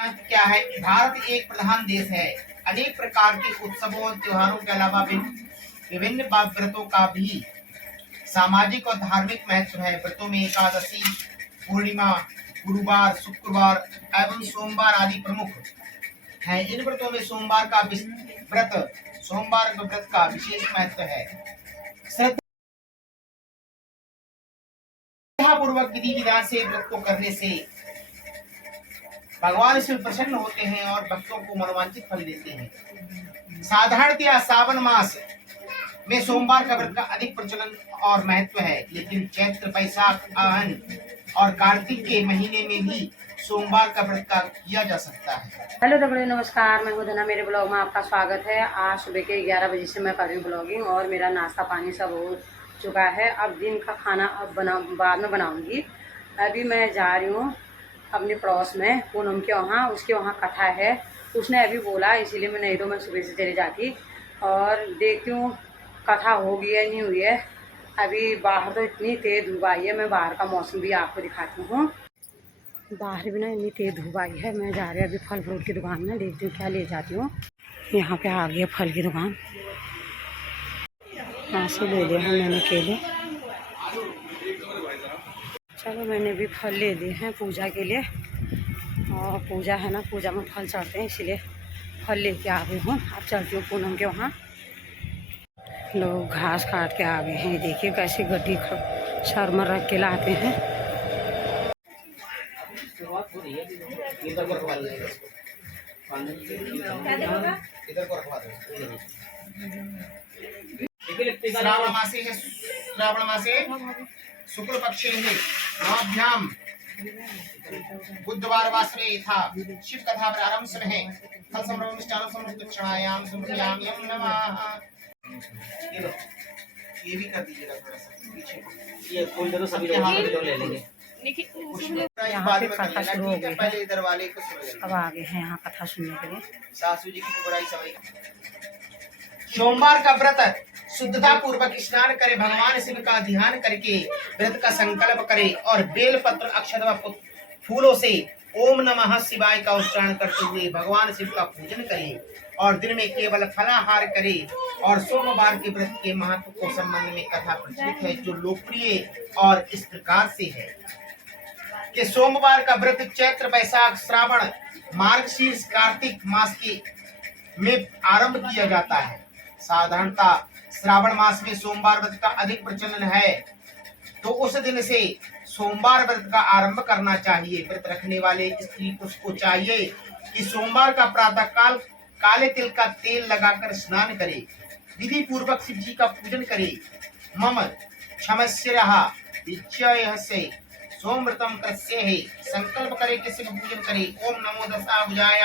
क्या है? भारत एक प्रधान देश है। अनेक प्रकार के उत्सवों और त्योहारों के अलावा विभिन्न व्रतों का भी सामाजिक और धार्मिक महत्व है। व्रतों में एकादशी, पूर्णिमा, गुरुवार, शुक्रवार एवं सोमवार आदि प्रमुख हैं। इन व्रतों में सोमवार का व्रत का विशेष महत्व है। श्रद्धा पूर्वक विधि विधान से व्रत को करने से भगवान शिव प्रसन्न होते हैं और भक्तों को मनोवांछित फल देते हैं। साधारणतया सावन मास में सोमवार का व्रत का अधिक प्रचलन और महत्व है, लेकिन चैत्र, बैसाख, आहन और कार्तिक के महीने में भी सोमवार का व्रत का किया जा सकता है। हेलो दगड़े, नमस्कार। मैं हूं धना। मेरे ब्लॉग में आपका स्वागत है। आज सुबह के 11 बजे से मैं कर रही हूँ ब्लॉगिंग और मेरा नाश्ता पानी सब हो चुका है। अब दिन का खाना बाद में बनाऊंगी। अभी मैं जा रही हूँ अपने पड़ोस में पूनम के वहाँ, उसके वहाँ कथा है। उसने अभी बोला, इसीलिए मैं नहीं तो मैं सुबह से चली जाती और देखती हूँ कथा हो गई है नहीं हुई है। अभी बाहर तो इतनी तेज़ धूप आई है। मैं बाहर का मौसम भी आपको दिखाती हूँ। बाहर भी ना इतनी तेज़ धूप आई है। मैं जा रही हूँ अभी फल फ्रूट की दुकान में, देखती हूँ क्या ले जाती हूँ। यहाँ पे आ गई है फल की दुकान। यहाँ से ले लिया है मैंने केले। चलो, मैंने भी फल ले लिए हैं पूजा के लिए, और पूजा है ना, पूजा में फल चढ़ते हैं, इसीलिए फल लेके आ गई हूँ। अब चलती हूँ पूनम के वहाँ। लोग घास काट के आ गए हैं। देखिए कैसी गड्डी सर में रख के लाते हैं। श्रावण मासे शुक्ल पक्षे नवाभ्याम बुधवार वासरे था शिव कथा प्रारंभ समय फल संभ्रम मिष्टान समृद्धक्षणायाम समृद्धाम यम नमः। ये भी कर दीजिएगा थोड़ा सा पीछे। ये खोल दे तो सभी लोग ले लेंगे। यहाँ पे कथा शुरू हो गई है। इधर वाले को सुन अब आगे हैं यहाँ कथा सुनने के लिए। सासू जी की बुराई सवाई। सोमवार का व्रत शुद्धता पूर्वक स्नान करे, भगवान शिव का ध्यान करके व्रत का संकल्प करे और बेल पत्र, अक्षत व फूलों से ओम नमः शिवाय का उच्चारण करते हुए भगवान शिव का पूजन करे और दिन में केवल फलाहार करे। और सोमवार के व्रत के महत्व को संबंध में कथा प्रचलित है, जो लोकप्रिय और इस प्रकार से है कि सोमवार का व्रत चैत्र, बैसाख, श्रावण, मार्गशीर्ष, कार्तिक मास के में आरंभ किया जाता है। साधारणतः श्रावण मास में सोमवार व्रत का अधिक प्रचलन है, तो उस दिन से सोमवार व्रत का आरंभ करना चाहिए। व्रत रखने वाले स्त्री पुरुष को चाहिए कि सोमवार का प्रातः काल काले तिल का तेल लगाकर स्नान करे, विधि पूर्वक शिव जी का पूजन करे। मम क्षमस्यः विजय से सोमव्रतम कृत्य है, संकल्प करे कि शिव पूजन करे। ओम नमो दशाभुजाय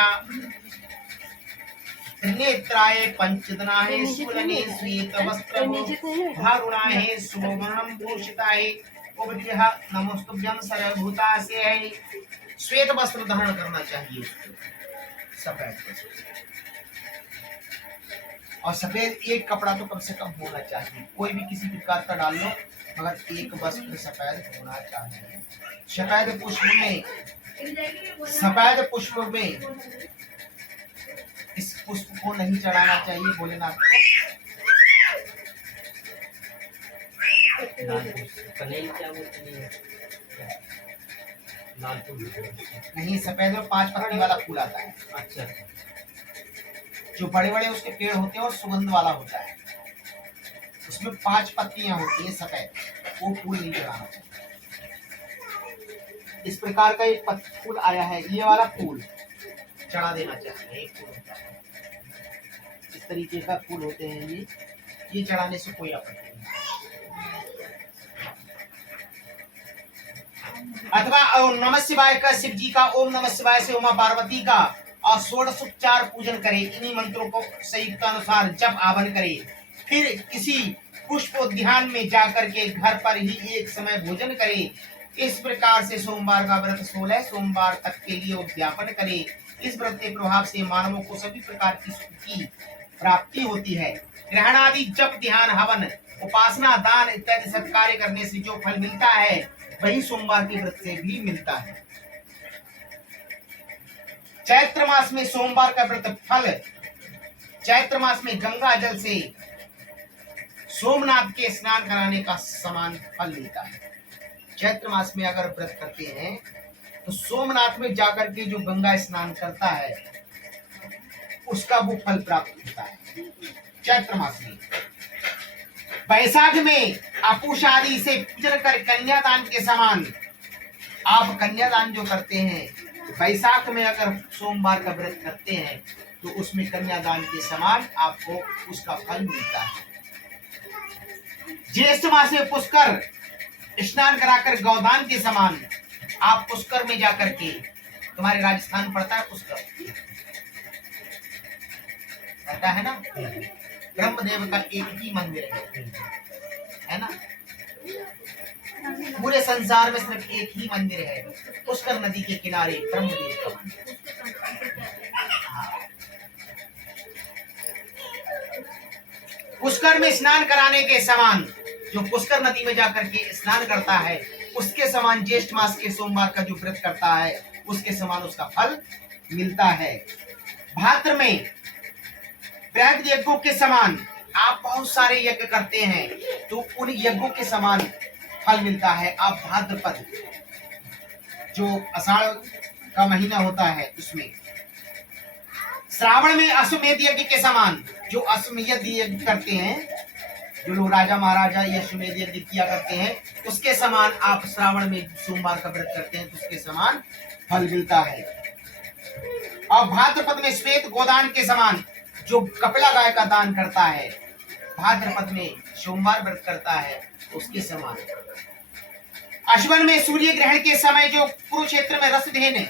त्रिनेत्राय पंचदनाय शूलने श्वेत वस्त्र धारुणाय सुवर्णम भूषिताय उपद्यः नमोस्तुभ्यं सर्वभूतास्य। श्वेत वस्त्र धारण करना चाहिए, सफेद और सफेद एक कपड़ा तो कम से कम होना चाहिए। कोई भी किसी प्रकार का डाल लो, मगर एक वस्त्र सफेद होना चाहिए। सफेद पुष्प में इस पुष्प को नहीं चढ़ाना चाहिए भोलेनाथ को। नहीं, सफेद में 5 पत्ती वाला फूल आता है। अच्छा, जो बड़े बड़े उसके पेड़ होते हैं और सुगंध वाला होता है, उसमें 5 पत्तियां होती है सफेद, वो फूल नहीं चढ़ाना चाहिए। इस प्रकार का एक फूल आया है, ये वाला फूल चढ़ा देना चाहिए। एक फूल होता है, इस तरीके का फूल होते हैं ये चढ़ाने से कोई आपत्ति नहीं। अथवा ओम नमः शिवाय का शिव जी का, ओम नमः शिवाय से उमा पार्वती का और षोडशोपचार पूजन करे। इन्हीं मंत्रों को संयुक्तानुसार जप आवन करे। फिर किसी पुष्प उद्यान में जाकर के घर पर ही एक समय भोजन करे। इस प्रकार से सोमवार का व्रत 16 सोमवार तक के लिए उद्यापन करे। इस व्रत के प्रभाव से मानवों को सभी प्रकार की सुख की प्राप्ति होती है। ग्रहण आदि जप, ध्यान, हवन, उपासना, दान इत्यादि सत्कार्य करने से जो फल मिलता है वही सोमवार के व्रत से भी मिलता है। चैत्र मास में सोमवार का व्रत फल, चैत्र मास में गंगा जल से सोमनाथ के स्नान कराने का समान फल मिलता है। चैत्र मास में अगर व्रत करते हैं तो सोमनाथ में जाकर के जो गंगा स्नान करता है उसका वो फल प्राप्त होता है चैत्र मास में। वैशाख में आपूष आदि से पूजन कर कन्यादान के समान आप कन्यादान जो करते हैं, वैशाख में अगर सोमवार का व्रत करते हैं तो उसमें कन्यादान के समान आपको उसका फल मिलता है। ज्येष्ठ मास में पुष्कर स्नान कराकर गौदान के समान आप पुष्कर में जाकर के, तुम्हारे राजस्थान पड़ता है पुष्कर, पता है ना, ब्रह्मदेव का एक ही मंदिर है ना, पूरे संसार में सिर्फ एक ही मंदिर है, पुष्कर नदी के किनारे ब्रह्मदेव का मंदिर। पुष्कर में स्नान कराने के समान, जो पुष्कर नदी में जाकर के स्नान करता है उसके समान ज्येष्ठ मास के सोमवार का जो व्रत करता है उसके समान उसका फल मिलता है। भाद्र में वृहद यज्ञों के समान आप बहुत सारे यज्ञ करते हैं तो उन यज्ञों के समान फल मिलता है। आप भाद्रपद जो आषाढ़ का महीना होता है उसमें, श्रावण में अश्वमेध यज्ञ के समान, जो अश्वमेध यज्ञ करते हैं, जो लोग राजा महाराजा ये अश्वमेध यज्ञ किया करते हैं उसके समान आप श्रावण में सोमवार का व्रत करते हैं तो उसके समान फल मिलता है। और भाद्रपद में श्वेत गोदान के समान, जो कपिला गाय का दान करता है भाद्रपद में सोमवार व्रत करता है उसके समान। अश्वन में सूर्य ग्रहण के समय जो कुरुक्षेत्र में रसदेन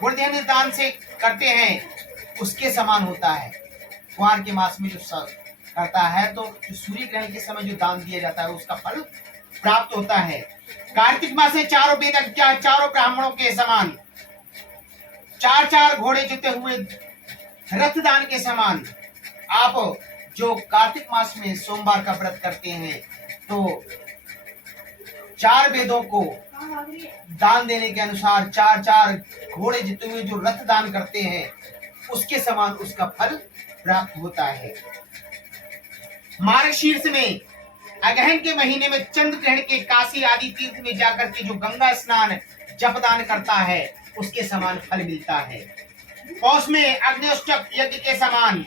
गुणदेन दान से करते हैं उसके समान होता है। कुमार के मास में जो करता है तो सूर्य ग्रहण के समय जो दान दिया जाता है उसका फल प्राप्त होता है। कार्तिक मास में चारों वेद चारों ब्राह्मणों के समान, चार चार घोड़े जुते हुए रथ दान के समान आप जो कार्तिक मास में सोमवार का व्रत करते हैं तो चार वेदों को दान देने के अनुसार चार चार घोड़े जिते हुए जो रथ दान करते हैं उसके समान उसका फल प्राप्त होता है। मार्गशीर्ष में अगहन के महीने में चंद्र ग्रहण के काशी आदि तीर्थ में जाकर के जो गंगा स्नान जप दान करता है उसके समान फल मिलता है। पौष में अग्निष्टक यज्ञ के समान,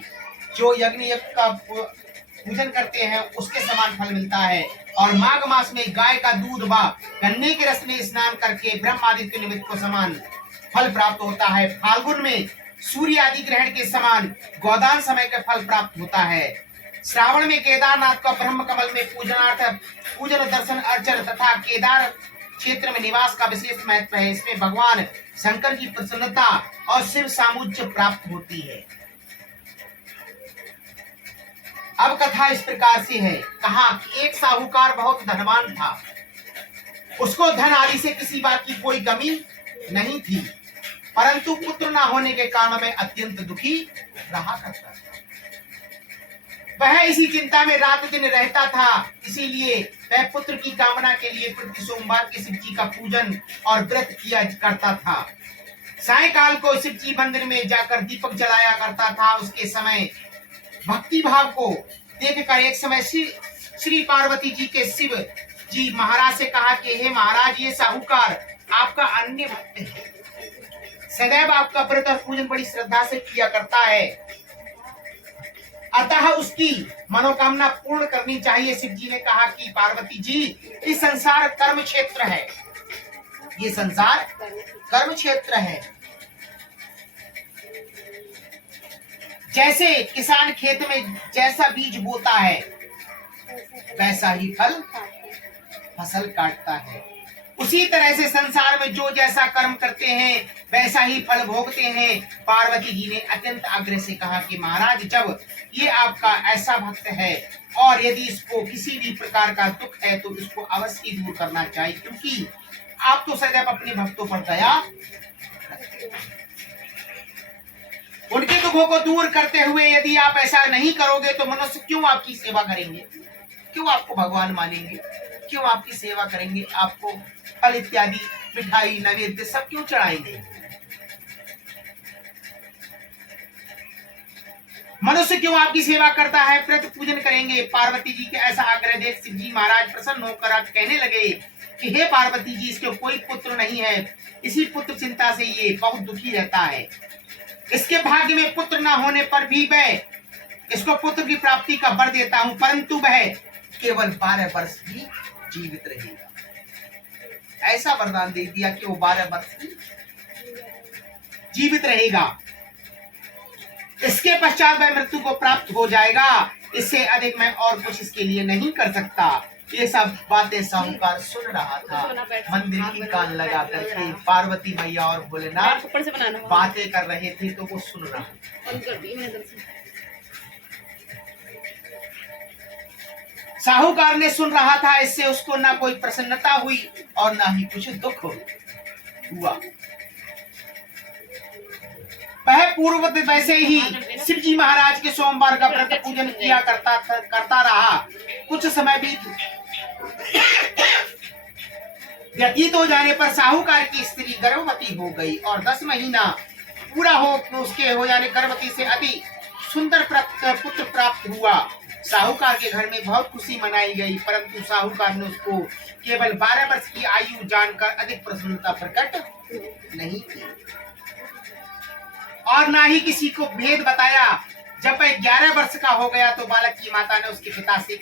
जो यज्ञ का पूजन करते हैं उसके समान फल मिलता है। और माघ मास में गाय का दूध व गन्ने के रस में स्नान करके ब्रह्मादित्य निमित्त को समान फल प्राप्त होता है। फाल्गुन में सूर्य आदि ग्रहण के समान गोदान समय का फल प्राप्त होता है। श्रावण में केदारनाथ का ब्रह्म कमल में पूजन दर्शन अर्चन तथा केदार क्षेत्र में निवास का विशेष महत्व है। इसमें भगवान शंकर की प्रसन्नता और शिव सामुज्य प्राप्त होती है। अब कथा इस प्रकार से है, कहा कि एक साहूकार बहुत धनवान था, उसको धन आदि से किसी बात की कोई कमी नहीं थी, परंतु पुत्र न होने के कारण में अत्यंत दुखी रहा करता था। वह इसी चिंता में रात दिन रहता था, इसीलिए वह पुत्र की कामना के लिए प्रति सोमवार के शिव जी का पूजन और व्रत किया करता था। सायंकाल को शिव जी मंदिर में जाकर दीपक जलाया करता था। उसके समय भक्ति भाव को देखकर एक समय श्री पार्वती जी के शिव जी महाराज से कहा कि हे महाराज, ये साहूकार आपका अन्य भक्त है, सदैव आपका व्रत और पूजन बड़ी श्रद्धा से किया करता है, अतः उसकी मनोकामना पूर्ण करनी चाहिए। शिव जी ने कहा कि पार्वती जी, इस संसार कर्म क्षेत्र है, ये संसार कर्म क्षेत्र है। जैसे किसान खेत में जैसा बीज बोता है वैसा ही फसल काटता है, उसी तरह से संसार में जो जैसा कर्म करते हैं वैसा ही फल भोगते हैं। पार्वती जी ने अत्यंत आग्रह से कहा कि महाराज, जब ये आपका ऐसा भक्त है और यदि इसको किसी भी प्रकार का दुख है तो इसको अवश्य दूर करना चाहिए, क्योंकि आप तो सदैव अपने भक्तों पर दया रखते हैं। उनके दुखों को दूर करते हुए यदि आप ऐसा नहीं करोगे तो मनुष्य क्यों आपकी सेवा करेंगे, क्यों आपको भगवान मानेंगे, क्यों आपकी सेवा करेंगे, आपको फल इत्यादि मिठाई नैवेद्य सब क्यों चढ़ाएंगे। मनुष्य क्यों आपकी सेवा करता है, व्रत पूजन करेंगे। पार्वती जी के ऐसा आग्रह देख शिव जी महाराज प्रसन्न होकर आज कहने लगे कि हे पार्वती जी, इसके कोई पुत्र नहीं है, इसी पुत्र चिंता से ये बहुत दुखी रहता है। इसके भाग्य में पुत्र न होने पर भी मैं इसको पुत्र की प्राप्ति का वर देता हूं, परंतु वह केवल 12 वर्ष ही जीवित रहेगा। ऐसा वरदान दे दिया कि वो 12 वर्ष ही जीवित रहेगा। इसके पश्चात वह मृत्यु को प्राप्त हो जाएगा। इससे अधिक मैं और कुछ इसके लिए नहीं कर सकता। ये सब बातें साहूकार सुन रहा था। मंदिर की कान लगा करके पार्वती मैया और भोलेनाथ बातें कर रहे थे तो वो सुन रहा था। साहूकार ने सुन रहा था, इससे उसको ना कोई प्रसन्नता हुई और ना ही कुछ दुख हुआ। वह पूर्व वैसे ही शिव जी महाराज के सोमवार का व्रत पूजन किया करता रहा। कुछ समय व्यतीत हो जाने पर साहूकार की स्त्री गर्भवती हो गई और 10 महीना पूरा उसके हो जाने गर्भवती से अति सुंदर पुत्र प्राप्त हुआ। साहूकार के घर में बहुत खुशी मनाई गई, परंतु साहूकार ने उसको केवल 12 वर्ष की आयु जानकर अधिक प्रसन्नता प्रकट नहीं की और ना ही किसी को भेद बताया। जब वह 11 वर्ष का हो गया तो बालक की माता ने उसके पिता से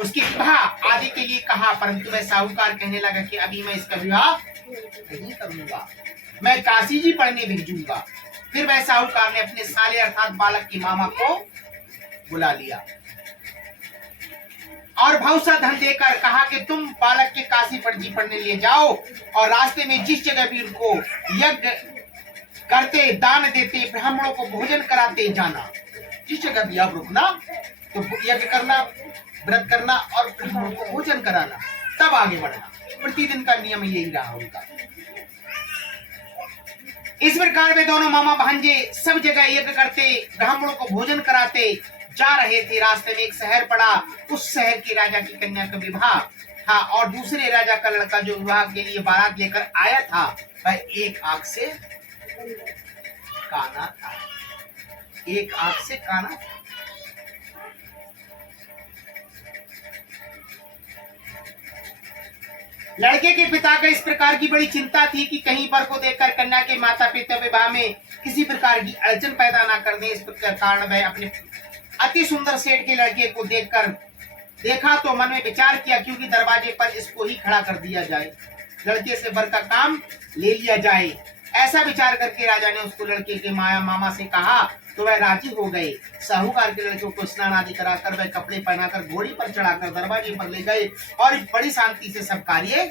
उसकी विवाह आदि के लिए कहा, परंतु वह साहूकार कहने लगा कि अभी मैं इसका विवाह नहीं करूंगा, मैं काशी जी पढ़ने भेजूंगा। फिर वह साहूकार ने अपने साले अर्थात बालक की मामा को बुला लिया और बहुत सा धन देकर कहा कि तुम बालक के काशी जी पढ़ने ले जाओ और रास्ते में जिस जगह भी उनको यज्ञ करते, दान देते, ब्राह्मणों को भोजन कराते जाना। जिस जगह भी आप रुकना तो यज्ञ करना, व्रत करना और ब्राह्मणों को भोजन कराना, तब आगे बढ़ना। प्रतिदिन का नियम यही रहा उनका। इस प्रकार वे दोनों मामा भांजे सब जगह यज्ञ करते, ब्राह्मणों को भोजन कराते जा रहे थे। रास्ते में एक शहर पड़ा। उस शहर के राजा की कन्या का विवाह था और दूसरे राजा का लड़का जो विवाह के लिए बारात लेकर आया था वह एक आंख से काना था। एक आंख से काना था। लड़के के पिता को इस प्रकार की बड़ी चिंता थी कि कहीं पर को देखकर कन्या के माता पिता विवाह में किसी प्रकार की अड़चन पैदा ना कर दें। इस कारण वह अपने अति सुंदर सेठ के लड़के को देखा तो मन में विचार किया क्योंकि दरवाजे पर इसको ही खड़ा कर दिया जाए, लड़के से बर का काम ले लिया जाए। ऐसा विचार करके राजा ने उसको लड़के के मामा से कहा तो वह राजी हो गए। साहूकार के लड़के को स्नान आदि कराकर वह कपड़े पहनाकर घोड़ी पर चढ़ाकर दरवाजे पर ले गए और बड़ी शांति से सब कार्य।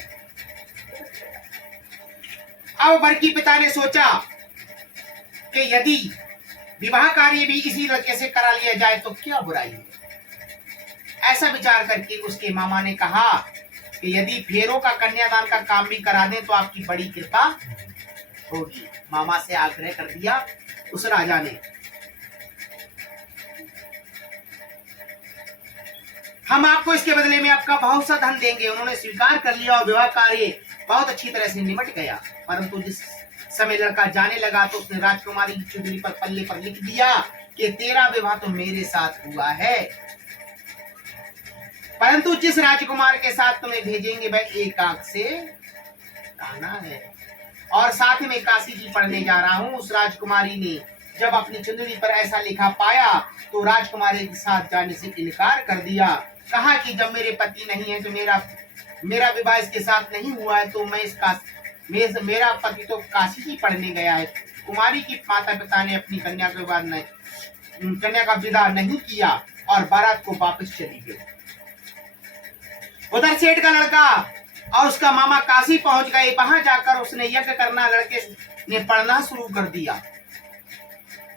अब वर की पिता ने सोचा कि यदि विवाह कार्य भी इसी लड़के से करा लिया जाए तो क्या बुराई है। ऐसा विचार करके उसके मामा ने कहा कि यदि फेरों का कन्यादान का काम भी करा दें तो आपकी बड़ी कृपा होगी। मामा से आग्रह कर दिया उस राजा ने। हम आपको इसके बदले में आपका बहुत सा धन देंगे। उन्होंने स्वीकार कर लिया और विवाह कार्य बहुत अच्छी तरह से निमट गया। परंतु जिस समय लड़का जाने लगा तो उसने राजकुमारी की चुंदड़ी पर पल्ले पर लिख दिया कि तेरा विवाह तो मेरे साथ हुआ है, परंतु जिस राजकुमार के साथ तुम्हें भेजेंगे वह एक आंख से काना है और साथ में काशी जी पढ़ने जा रहा हूँ। उस राजकुमारी ने जब अपनी चुंदड़ी पर ऐसा लिखा पाया तो राजकुमारी के साथ जाने से इनकार कर दिया। कहा कि जब मेरे पति नहीं है तो मेरा विवाह इसके साथ नहीं हुआ है तो मेरा पति तो काशी जी पढ़ने गया है। कुमारी की माता पिता ने अपनी कन्या का विदा नहीं किया और बारात को वापस चली गई। उधर सेठ का लड़का और उसका मामा काशी पहुंच गए। वहां जाकर उसने यज्ञ करना लड़के ने पढ़ना शुरू कर दिया।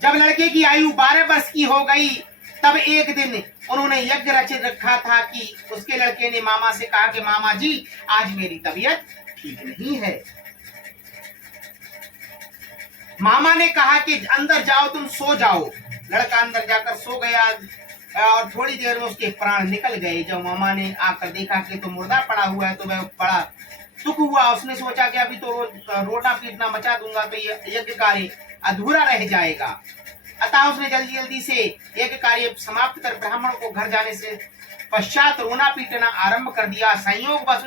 जब लड़के की आयु 12 वर्ष की हो गई तब एक दिन उन्होंने यज्ञ रच रखा था कि उसके लड़के ने मामा से कहा कि मामा जी आज मेरी तबीयत ठीक नहीं है। मामा ने कहा कि अंदर जाओ, तुम सो जाओ। लड़का अंदर जाकर सो गया और थोड़ी देर में उसके प्राण निकल गए। जब मामा ने आकर देखा कि तो मुर्दा पड़ा हुआ है तो वह बड़ा दुख हुआ। उसने सोचा कि अभी तो रोटा पीटना मचा दूंगा तो यज्ञ कार्य अधूरा रह जाएगा। अतः उसने जल्दी जल्दी से एक कार्य समाप्त कर ब्राह्मण को घर जाने से पश्चात रोना पीटना आरंभ कर दिया। संयोग बस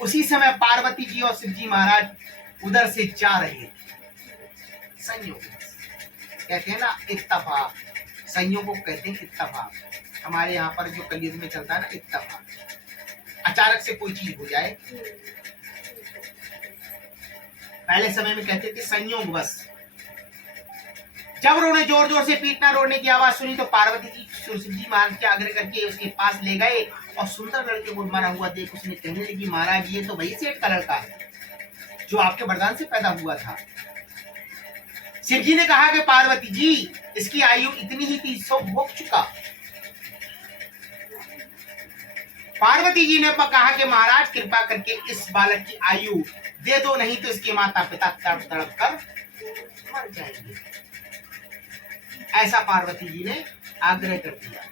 उसी समय पार्वती जी और शिव जी महाराज उधर से जा रहे। संयोग कहते हैं ना इत्तफाक, संयोग को कहते हैं इत्तफाक। हमारे यहाँ पर जो कलयुग में चलता है ना इत्तफाक, अचानक से कोई चीज हो जाए। पहले समय में कहते थे संयोग बस। जब उन्होंने जोर जोर से पीटना रोने की आवाज सुनी तो पार्वती जी शिव जी महाराज के आग्रह करके उसके पास ले गए और सुंदर लड़के को मरा हुआ देख उसने कहने लगी, महाराज ये तो वही सेठ का लड़का है जो आपके वरदान से पैदा हुआ था। शिव जी ने कहा कि पार्वती जी इसकी आयु इतनी ही थी, सो भोग चुका। पार्वती जी ने कहा कि महाराज कृपा करके इस बालक की आयु दे दो, नहीं तो इसके माता पिता तड़प तड़प कर मर जाएंगे। ऐसा पार्वती जी ने आग्रह कर दिया।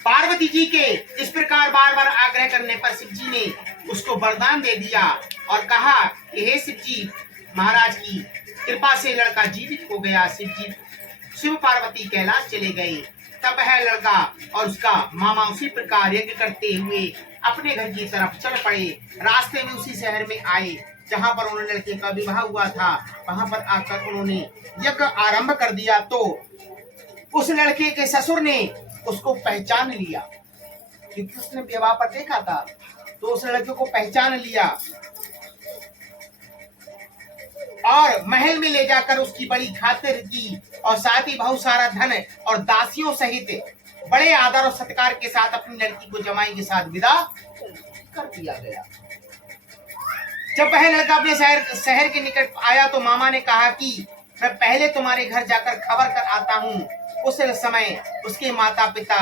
पार्वती जी के इस प्रकार बार बार आग्रह करने पर शिव जी ने उसको वरदान दे दिया और कहा कि हे शिव जी महाराज की कृपा से लड़का जीवित हो गया। शिव पार्वती कैलाश चले गए। तब वह लड़का और उसका मामा उसी प्रकार यज्ञ करते हुए अपने घर की तरफ चल पड़े। रास्ते में उसी शहर में आए जहां पर उन्होंने लड़के का विवाह हुआ था। वहां पर आकर उन्होंने यज्ञ आरंभ कर दिया तो उस लड़के के ससुर ने उसको पहचान लिया, क्योंकि उसने विवाह पर देखा था। तो उस लड़के को पहचान लिया और महल में ले जाकर उसकी बड़ी खातिर की और साथ ही बहुत सारा धन और दासियों सहित बड़े आदर और सत्कार के साथ अपनी लड़की को जमाई के साथ विदा कर दिया गया। जब वह लड़का अपने शहर के निकट आया तो मामा ने कहा कि मैं पहले तुम्हारे घर जाकर खबर कर आता हूँ। उस समय उसके माता पिता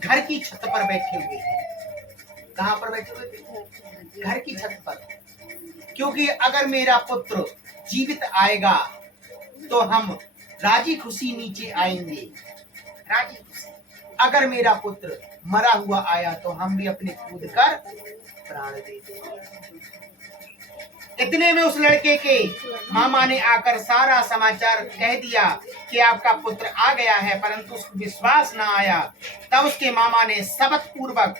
घर की छत पर बैठे हुए थे। कहाँ पर बैठे हुए थे? घर की छत पर। क्योंकि अगर मेरा पुत्र जीवित आएगा तो हम राजी खुशी नीचे आएंगे, राजी खुशी। अगर मेरा पुत्र मरा हुआ आया तो हम भी अपने कूद कर प्राण दे देंगे। इतने में उस लड़के के मामा ने आकर सारा समाचार कह दिया कि आपका पुत्र आ गया है, परंतु उसको विश्वास न आया। तब उसके मामा ने शपथ पूर्वक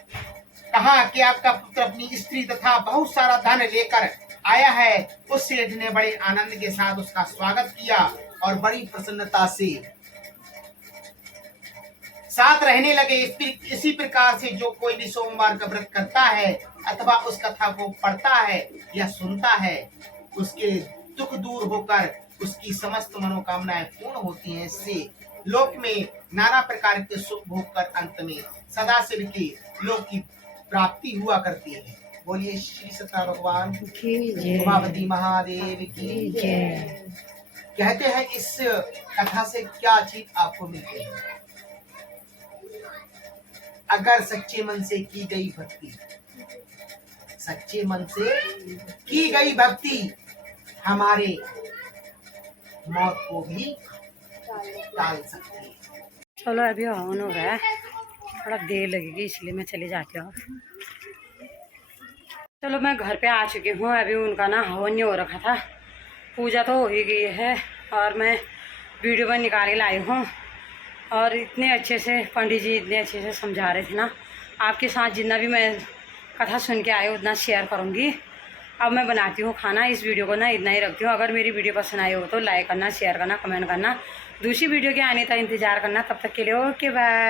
कहा कि आपका पुत्र अपनी स्त्री तथा बहुत सारा धन लेकर आया है। उस सेठ ने बड़े आनंद के साथ उसका स्वागत किया और बड़ी प्रसन्नता से साथ रहने लगे। इसी प्रकार से जो कोई भी सोमवार का व्रत करता है अथवा उस कथा को पढ़ता है या सुनता है, उसके दुख दूर होकर उसकी समस्त मनोकामनाएं पूर्ण होती हैं। इससे लोक में नाना प्रकार के सुख भोग कर अंत में सदाशिव के लोक की प्राप्ति हुआ करती है। बोलिए श्री सत्ता भगवान की जय, उमापति महादेव की जय। कहते हैं इस कथा से क्या चीज आपको मिलती है? अगर सच्चे मन से की गई भक्ति, सच्चे मन से की गई भक्ति हमारे मौत को भी टाल सकती है। चलो अभी हवन हो गया, थोड़ा देर लगेगी इसलिए मैं चली जाती हूँ। चलो मैं घर पे आ चुकी हूँ। अभी उनका ना हवन नहीं हो रखा था, पूजा तो हो ही गई है और मैं वीडियो में निकाल के लाई हूँ। और इतने अच्छे से पंडित जी इतने अच्छे से समझा रहे थे ना, आपके साथ जितना भी मैं कथा सुन के आए उतना शेयर करूँगी। अब मैं बनाती हूँ खाना। इस वीडियो को ना इतना ही रखती हूँ। अगर मेरी वीडियो पसंद आई हो तो लाइक करना, शेयर करना, कमेंट करना। दूसरी वीडियो के आने तक इंतज़ार करना। तब तक के लिए ओके बाय।